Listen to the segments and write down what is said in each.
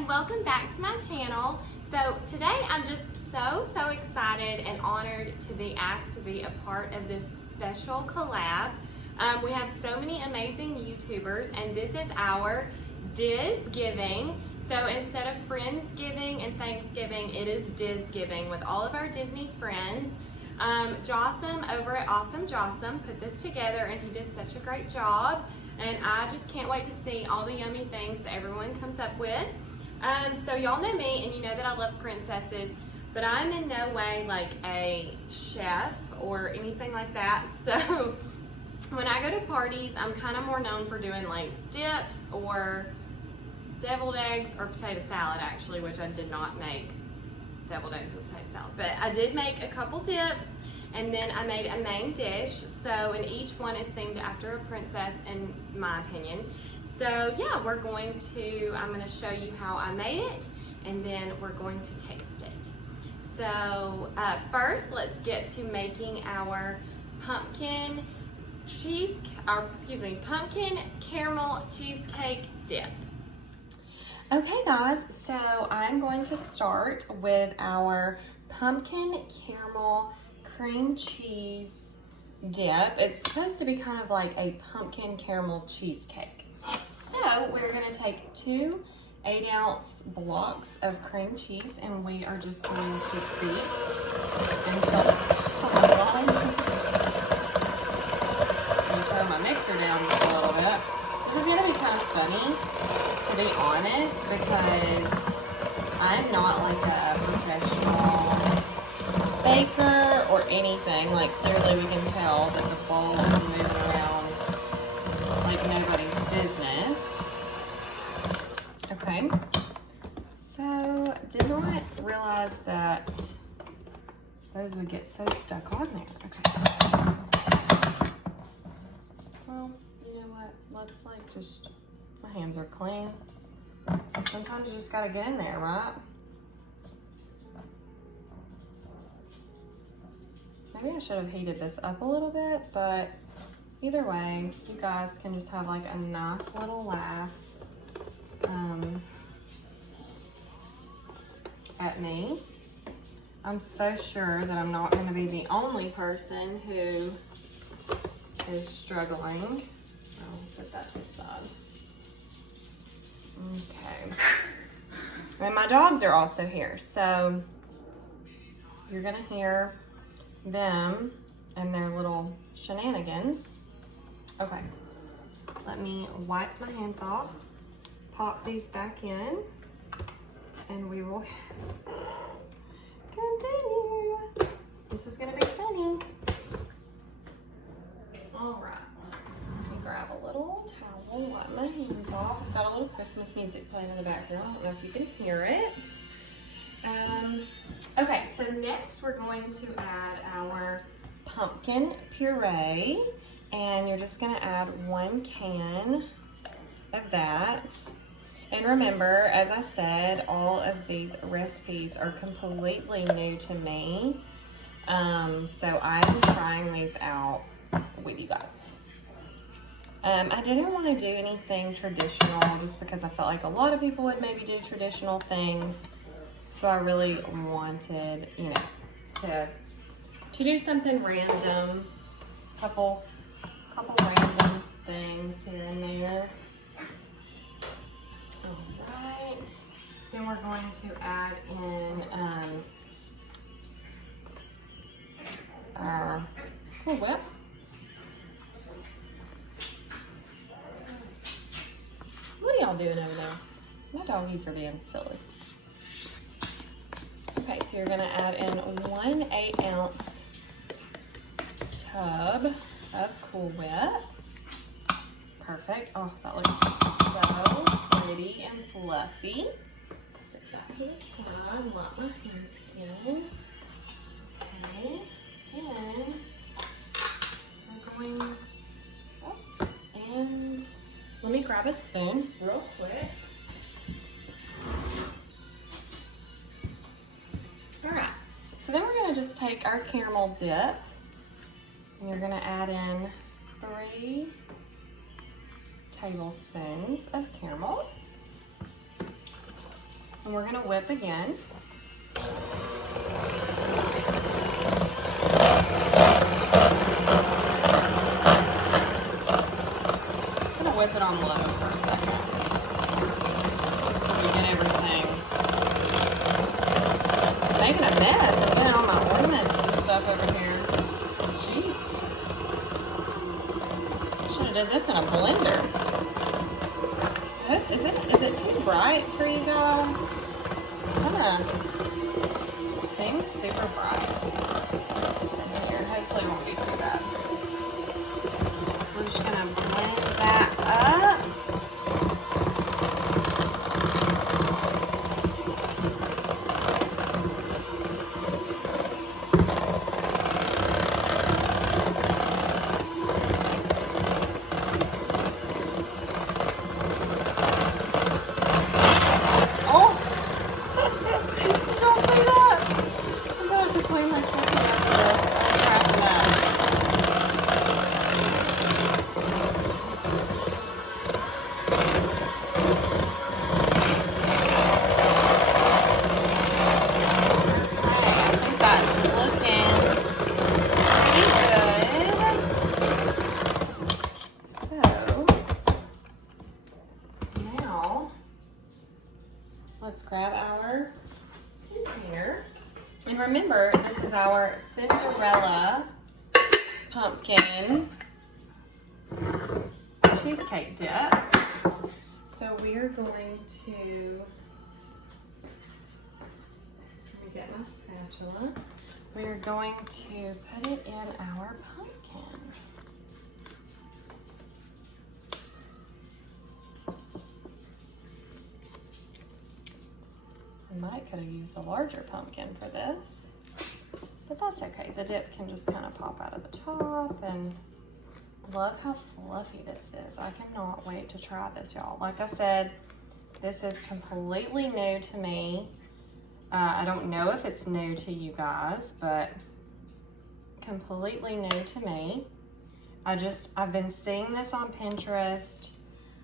and welcome back to my channel. So today I'm just so excited and honored to be asked to be a part of this special collab. We have so many amazing YouTubers, and this is our DisGiving. So instead of Friendsgiving and Thanksgiving, it is DisGiving with all of our Disney friends. Jasem over at AwesomeJasem put this together, and he did such a great job. And I just can't wait to see all the yummy things that everyone comes up with. So y'all know me, and you know that I love princesses, but I'm in no way like a chef or anything like that. So when I go to parties, I'm kind of more known for doing like dips or deviled eggs or potato salad, actually, which I did not make deviled eggs with potato salad. But I did make a couple dips, and then I made a main dish. So, and each one is themed after a princess, in my opinion. So yeah, I'm going to show you how I made it, and then we're going to taste it. So first, let's get to making our pumpkin caramel cheesecake dip. Okay guys, so I'm going to start with our pumpkin caramel cream cheese dip. It's supposed to be kind of like a pumpkin caramel cheesecake. So we're going to take 2 8-ounce blocks of cream cheese, and we are just going to beat until turn my mixer down just a little bit. This is going to be kind of funny, to be honest, because I'm not like a professional baker or anything. Like, clearly we can tell that the bowl is moving around like nobody's business. Okay, so did not realize that those would get so stuck on there. Okay, well, you know what, let's like just, my hands are clean. Sometimes you just gotta get in there, right? Maybe I should have heated this up a little bit, but either way, you guys can just have like a nice little laugh at me. I'm so sure that I'm not going to be the only person who is struggling. I'll set that to the side. Okay. And my dogs are also here, so you're going to hear them and their little shenanigans. Okay, let me wipe my hands off, pop these back in, and we will continue. This is gonna be funny. All right, let me grab a little towel, wipe my hands off. I've got a little Christmas music playing in the background. I don't know if you can hear it. Okay, so next we're going to add our pumpkin puree, and you're just going to add 1 can of that. And remember, as I said, all of these recipes are completely new to me, so I'm trying these out with you guys. I didn't want to do anything traditional just because I felt like a lot of people would maybe do traditional things. So I really wanted, you know, to do something random, couple random things here and there. All right, then we're going to add in our Cool Whip. What are y'all doing over there? My doggies are being silly. Okay, so you're gonna add in 1 8-ounce tub of Cool Whip. Perfect. Oh, that looks so pretty and fluffy. Set that to the side, wipe my hands again. Okay, and we're going, oh, and let me grab a spoon real quick. All right, so then we're gonna just take our caramel dip, and you're gonna add in 3 tablespoons of caramel. And we're gonna whip again. I'm gonna whip it on low for a second. So we get everything. I'm making a mess. I'm putting all my ornaments and stuff over here. Jeez. Should have did this in a blender. Is it too bright for you guys? It seems super bright. Here, hopefully it won't be too bad. We're just gonna blend that up. Let's grab our container. And remember, this is our Cinderella pumpkin cheesecake dip. So we are going to, let me get my spatula. We are going to put it in our pumpkin. I might could have used a larger pumpkin for this, but that's okay. The dip can just kind of pop out of the top, and love how fluffy this is. I cannot wait to try this, y'all. Like I said, this is completely new to me. I don't know if it's new to you guys, but completely new to me. I've been seeing this on Pinterest.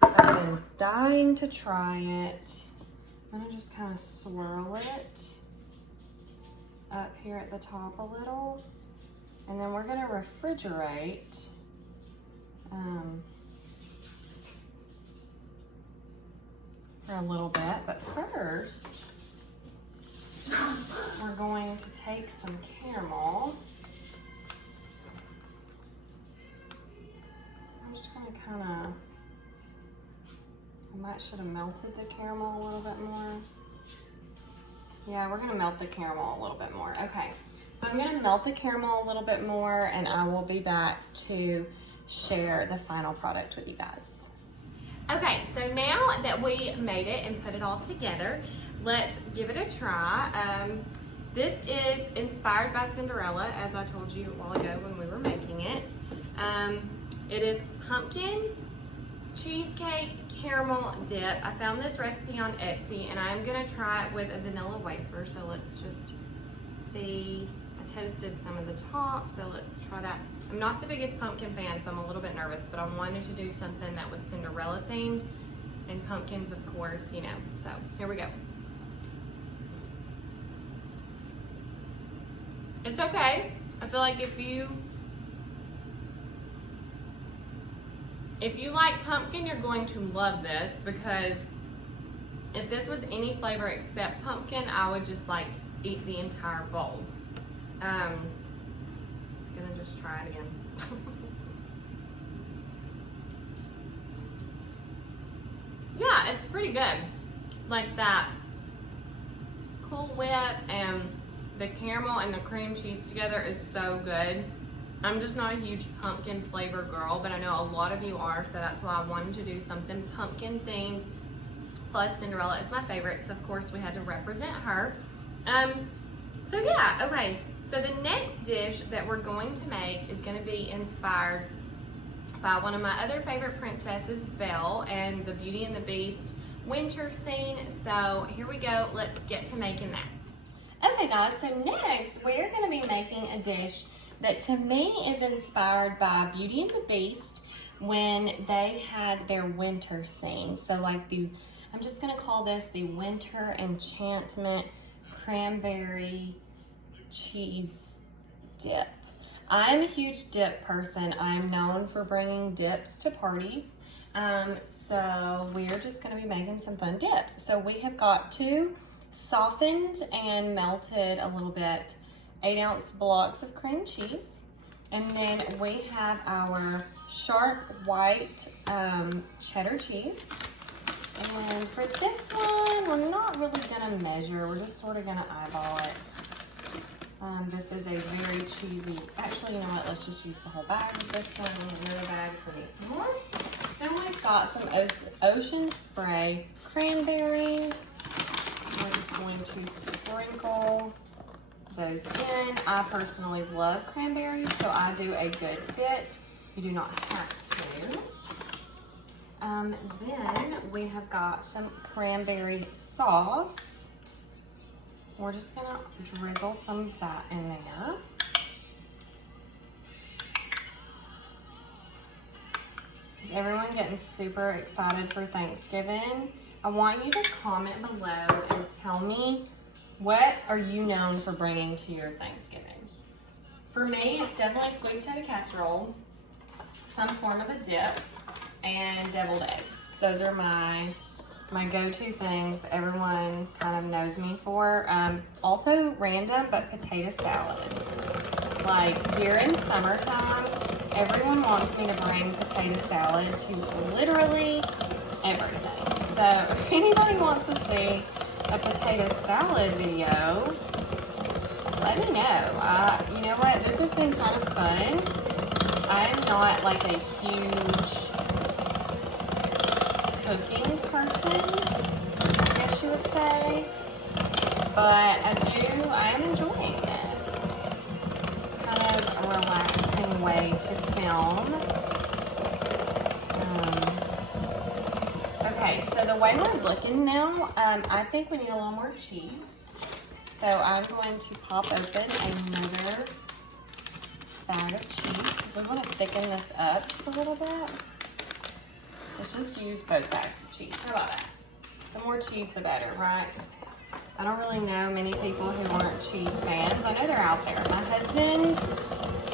I've been dying to try it. I'm gonna just kind of swirl it up here at the top a little, and then we're gonna refrigerate for a little bit. But first, we're going to take some caramel. I'm just gonna kind of, I might should have melted the caramel a little bit more. Yeah, we're gonna melt the caramel a little bit more. Okay, so I'm gonna melt the caramel a little bit more, and I will be back to share the final product with you guys. Okay, so now that we made it and put it all together, let's give it a try. This is inspired by Cinderella, as I told you a while ago when we were making it. It is pumpkin cheesecake caramel dip. I found this recipe on Etsy, and I'm gonna try it with a vanilla wafer. So let's just see. I toasted some of the top, so let's try that. I'm not the biggest pumpkin fan, so I'm a little bit nervous, but I wanted to do something that was Cinderella themed, and pumpkins, of course, you know. So here we go. It's okay. I feel like if you like pumpkin, you're going to love this, because if this was any flavor except pumpkin, I would just like eat the entire bowl. I'm gonna just try it again. Yeah, it's pretty good. Like that Cool Whip and the caramel and the cream cheese together is so good. I'm just not a huge pumpkin flavor girl, but I know a lot of you are, so that's why I wanted to do something pumpkin themed. Plus Cinderella is my favorite, so of course we had to represent her. So yeah, okay. So the next dish that we're going to make is going to be inspired by one of my other favorite princesses, Belle, and the Beauty and the Beast winter scene. So here we go. Let's get to making that. Okay guys, so next we're going to be making a dish that to me is inspired by Beauty and the Beast when they had their winter scene. So like I I'm just gonna call this the Winter Enchantment Cranberry Cheese Dip. I'm a huge dip person. I'm known for bringing dips to parties. So we're just gonna be making some fun dips. So we have got 2 softened and melted a little bit 8-ounce blocks of cream cheese. And then we have our sharp white cheddar cheese. And for this one, we're not really gonna measure. We're just sort of gonna eyeball it. This is a very cheesy, actually, you know what, let's just use the whole bag of this one. We have another bag if we need some more. Then we've got some Ocean Spray cranberries. We're just going to sprinkle those in. I personally love cranberries, so I do a good bit. You do not have to. Then we have got some cranberry sauce. We're just gonna drizzle some of that in there. Is everyone getting super excited for Thanksgiving? I want you to comment below and tell me, what are you known for bringing to your Thanksgiving? For me, it's definitely sweet potato casserole, some form of a dip, and deviled eggs. Those are my go-to things that everyone kind of knows me for. Also random, but potato salad. Like during summertime, everyone wants me to bring potato salad to literally everything. So if anybody wants to see a potato salad video, let me know. You know what, this has been kind of fun. I am not like a huge cooking person, I guess you would say, but I am enjoying this. It's kind of a relaxing way to film. Okay, so the way we're looking now, I think we need a little more cheese. So I'm going to pop open another bag of cheese because we want to thicken this up just a little bit. Let's just use both bags of cheese. How about that? The more cheese, the better, right? I don't really know many people who aren't cheese fans. I know they're out there. My husband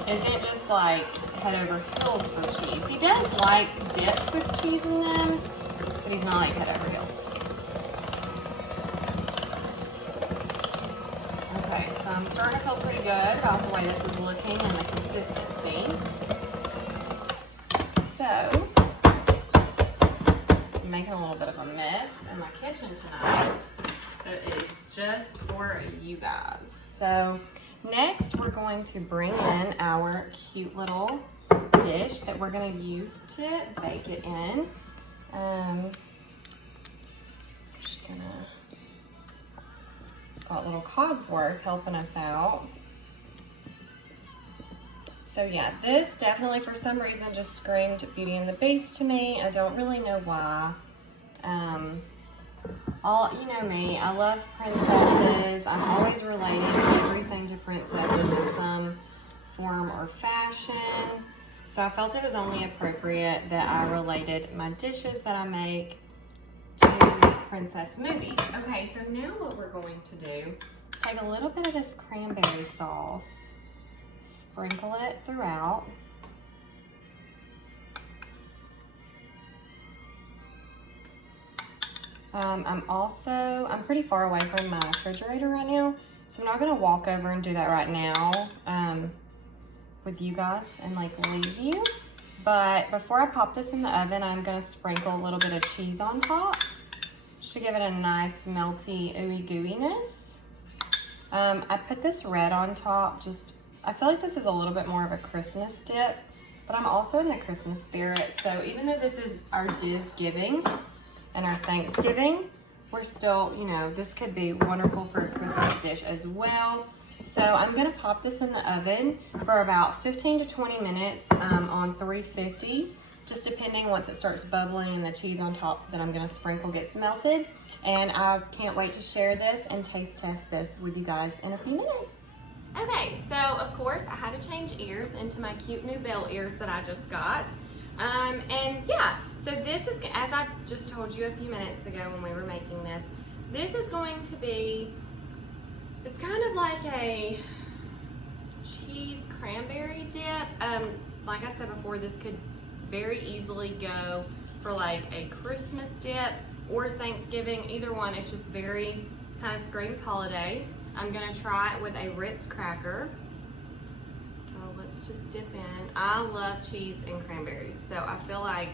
isn't just like head over heels for cheese. He does like dips with cheese in them, but he's not like head over heels. Okay, so I'm starting to feel pretty good about the way this is looking and the consistency. So, making a little bit of a mess in my kitchen tonight, but it is just for you guys. So next we're going to bring in our cute little dish that we're going to use to bake it in. Just gonna got little Cogsworth helping us out. So yeah, this definitely for some reason just screamed Beauty and the Beast to me. I don't really know why. You know me, I love princesses. I'm always relating everything to princesses in some form or fashion. So I felt it was only appropriate that I related my dishes that I make to princess movies. Okay, so now what we're going to do is take a little bit of this cranberry sauce, sprinkle it throughout. I'm pretty far away from my refrigerator right now, so I'm not gonna walk over and do that right now with you guys and like leave you. But before I pop this in the oven, I'm gonna sprinkle a little bit of cheese on top just to give it a nice melty ooey gooiness. I put this red on top, I feel like this is a little bit more of a Christmas dip, but I'm also in the Christmas spirit. So even though this is our DisGiving and our Thanksgiving, we're still, you know, this could be wonderful for a Christmas dish as well. So I'm gonna pop this in the oven for about 15 to 20 minutes on 350, just depending once it starts bubbling and the cheese on top that I'm gonna sprinkle gets melted. And I can't wait to share this and taste test this with you guys in a few minutes. Okay, so of course I had to change ears into my cute new bell ears that I just got. And yeah, so this is, as I just told you a few minutes ago when we were making this, this is going to be, it's kind of like a cheese cranberry dip. Like I said before, this could very easily go for like a Christmas dip or Thanksgiving, either one. It's just very, kind of screams holiday. I'm gonna try it with a Ritz cracker. So let's just dip in. I love cheese and cranberries, so I feel like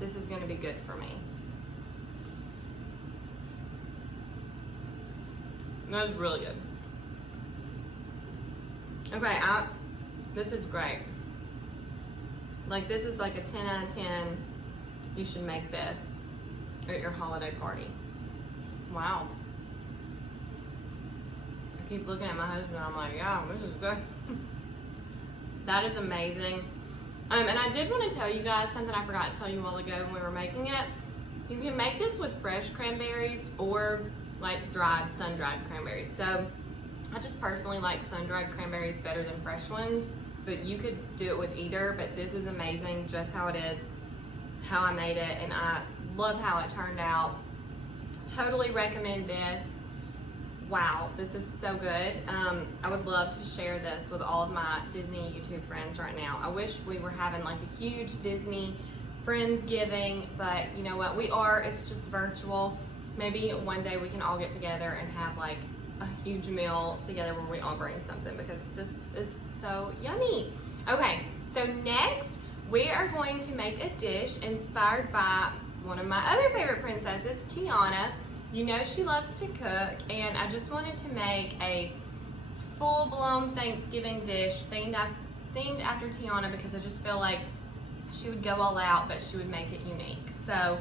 this is gonna be good for me. That's really good. Okay, this is great. Like, this is like a 10 out of 10. You should make this at your holiday party. Wow. I keep looking at my husband, I'm like, yeah, this is good. That is amazing. And I did want to tell you guys something I forgot to tell you a while ago when we were making it. You can make this with fresh cranberries or like dried, sun-dried cranberries. So I just personally like sun-dried cranberries better than fresh ones, but you could do it with either. But this is amazing just how it is, how I made it, and I love how it turned out. Totally recommend this. Wow, this is so good. I would love to share this with all of my Disney YouTube friends right now. I wish we were having like a huge Disney Friendsgiving, but you know what, we are, it's just virtual. Maybe one day we can all get together and have like a huge meal together where we all bring something, because this is so yummy. Okay, so next we are going to make a dish inspired by one of my other favorite princesses, Tiana. You know she loves to cook, and I just wanted to make a full-blown Thanksgiving dish themed after Tiana, because I just feel like she would go all out, but she would make it unique. So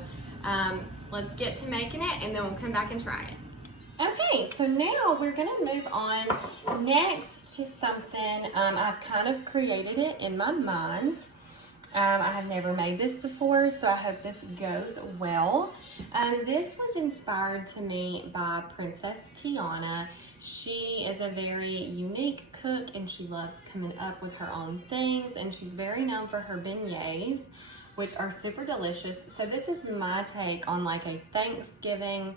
let's get to making it, and then we'll come back and try it. Okay, so now we're gonna move on next to something. I've kind of created it in my mind. I have never made this before, so I hope this goes well. This was inspired to me by Princess Tiana. She is a very unique cook, and she loves coming up with her own things, and she's very known for her beignets, which are super delicious. So this is my take on like a Thanksgiving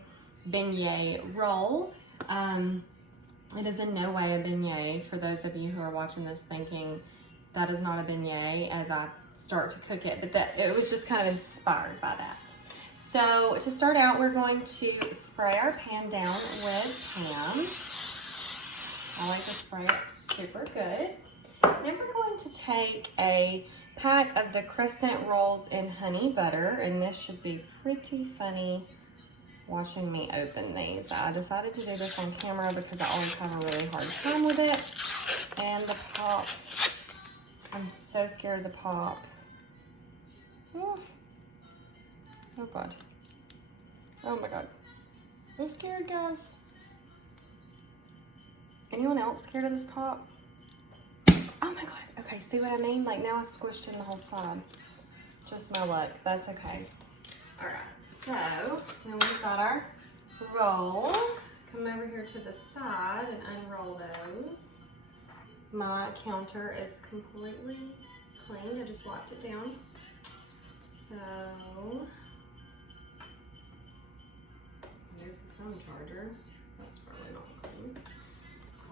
beignet roll. It is in no way a beignet, for those of you who are watching this thinking that is not a beignet as I start to cook it, but that it was just kind of inspired by that. So to start out, we're going to spray our pan down with ham. I like to spray it super good. Then we're going to take a pack of the crescent rolls in honey butter, and this should be pretty funny watching me open these. I decided to do this on camera because I always have a really hard time with it. And the pop, I'm so scared of the pop. Ooh. Oh God. Oh my God. I'm scared, guys. Anyone else scared of this pop? Oh my God. Okay, see what I mean? Like, now I squished in the whole side. Just my luck. That's okay. All right. So, then we've got our roll. Come over here to the side and unroll those. My counter is completely clean. I just wiped it down. So, there's the phone charger. That's probably not clean.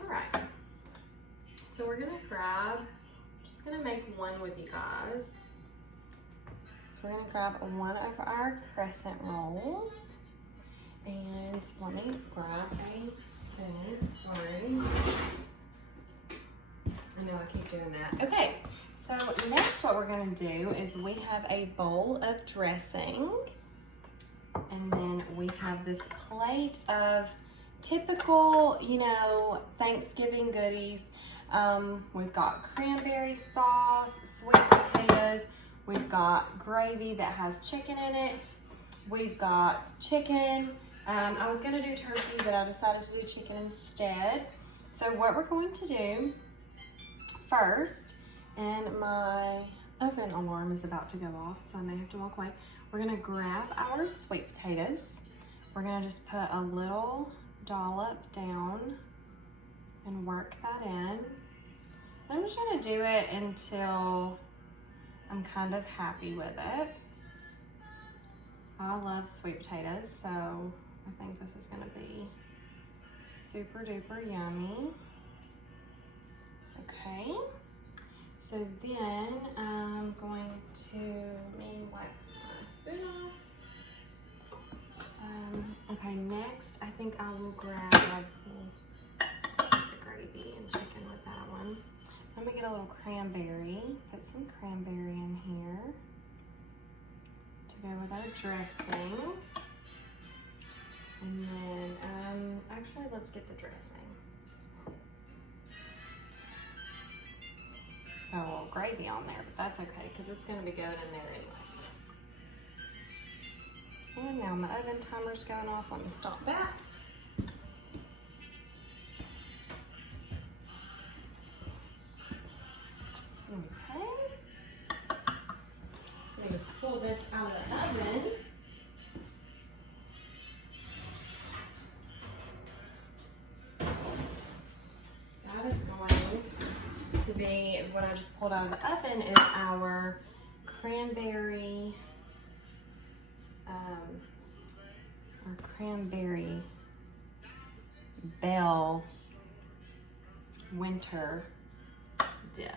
All right. So we're gonna grab, just gonna make one with you guys. So we're gonna grab one of our crescent rolls, and let me grab a spoon. Sorry. I know I keep doing that. Okay, so next what we're gonna do is we have a bowl of dressing, and then we have this plate of typical, you know, Thanksgiving goodies. We've got cranberry sauce, sweet potatoes, we've got gravy that has chicken in it, we've got chicken. I was gonna do turkey, but I decided to do chicken instead. So what we're going to do first, and my oven alarm is about to go off, so I may have to walk away. We're gonna grab our sweet potatoes. We're gonna just put a little dollop down and work that in. I'm just gonna do it until I'm kind of happy with it. I love sweet potatoes, so I think this is gonna be super duper yummy. Okay, so then I'm going to wipe my spoon off. Okay, next I think I will grab the gravy and chicken with that one. I'm gonna get a little cranberry, put some cranberry in here to go with our dressing. And then, actually let's get the dressing. Got a little gravy on there, but that's okay because it's gonna be going in there anyways. And now my oven timer's going off. Let me stop that. Okay. Let me just pull this out of the oven. That is going to be, what I just pulled out of the oven is our cranberry bell winter dip.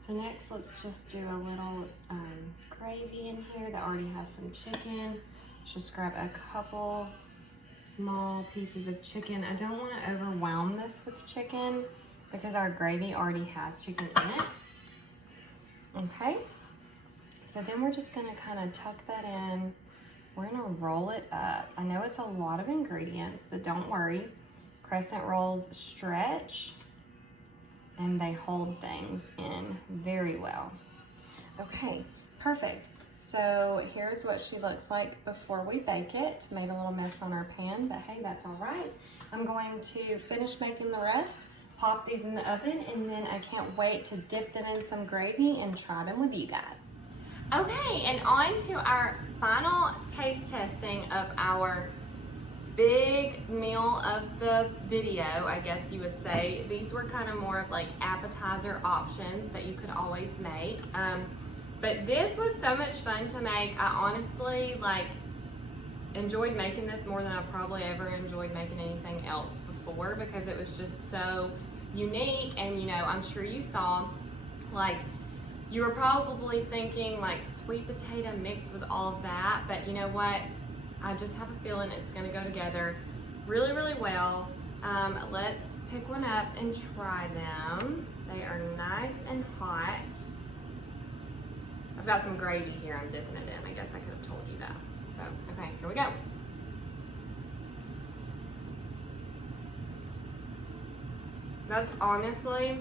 So next, let's just do a little gravy in here that already has some chicken. Let's just grab a couple small pieces of chicken. I don't want to overwhelm this with chicken because our gravy already has chicken in it. Okay, so then we're just gonna kind of tuck that in. We're gonna roll it up. I know it's a lot of ingredients, but don't worry. Crescent rolls stretch and they hold things in very well. Okay, perfect. So here's what she looks like before we bake it. Made a little mess on our pan, but hey, that's all right. I'm going to finish making the rest, pop these in the oven, and then I can't wait to dip them in some gravy and try them with you guys. Okay, and on to our final taste testing of our big meal of the video, I guess you would say. These were kind of more of like appetizer options that you could always make. But this was so much fun to make. I honestly enjoyed making this more than I probably ever enjoyed making anything else before because it was just so unique. And you know, I'm sure you saw, you were probably thinking sweet potato mixed with all of that, but you know what? I just have a feeling it's gonna go together really, really well. Let's pick one up and try them. They are nice and hot. I've got some gravy here I'm dipping it in. I guess I could have told you that. So, okay, here we go. That's honestly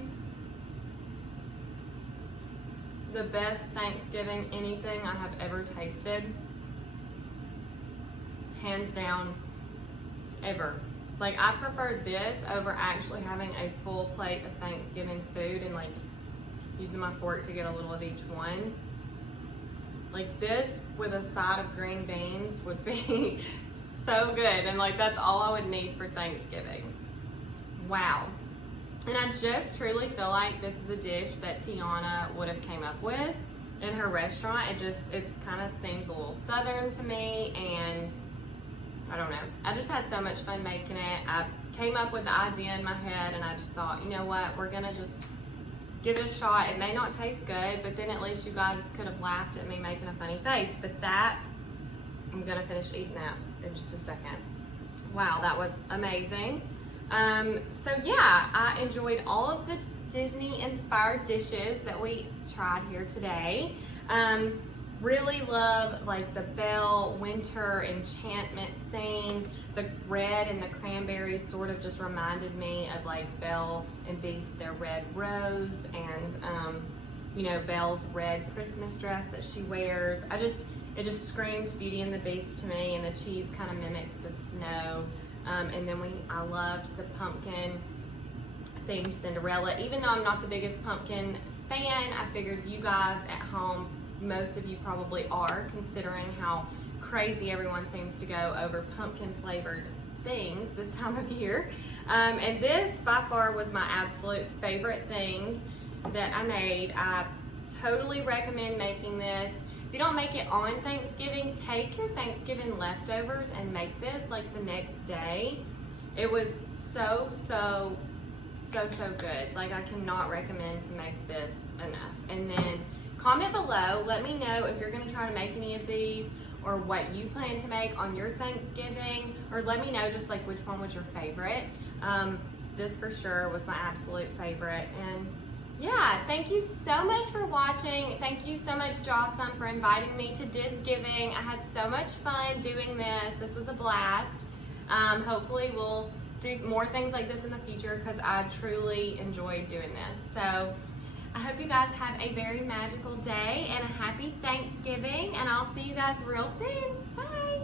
the best Thanksgiving anything I have ever tasted. Hands down, ever. I prefer this over actually having a full plate of Thanksgiving food and using my fork to get a little of each one. This with a side of green beans would be so good, and that's all I would need for Thanksgiving. Wow. And I just truly feel like this is a dish that Tiana would have came up with in her restaurant. It kind of seems a little southern to me, and I don't know. I just had so much fun making it. I came up with the idea in my head, and I just thought, you know what, we're gonna just give it a shot. It may not taste good, but then at least you guys could have laughed at me making a funny face. But that, I'm gonna finish eating that in just a second. Wow, that was amazing. So yeah, I enjoyed all of the Disney-inspired dishes that we tried here today. Really love the bell winter enchantment scene. The red and the cranberries sort of just reminded me of Belle and Beast, their red rose, and you know, Belle's red Christmas dress that she wears. It just screamed Beauty and the Beast to me, and the cheese kind of mimicked the snow. And then I loved the pumpkin themed Cinderella. Even though I'm not the biggest pumpkin fan, I figured you guys at home, most of you probably are, considering how crazy everyone seems to go over pumpkin flavored things this time of year. And this by far was my absolute favorite thing that I made. I totally recommend making this. If you don't make it on Thanksgiving, take your Thanksgiving leftovers and make this like the next day. It was so good. Like, I cannot recommend to make this enough. And then comment below, let me know if you're gonna try to make any of these or what you plan to make on your Thanksgiving, or let me know just like which one was your favorite. This for sure was my absolute favorite. And yeah, thank you so much for watching. Thank you so much, Jasem, for inviting me to DisGiving. I had so much fun doing this. This was a blast. Hopefully we'll do more things like this in the future because I truly enjoyed doing this. So I hope you guys have a very magical day and a happy Thanksgiving, and I'll see you guys real soon. Bye.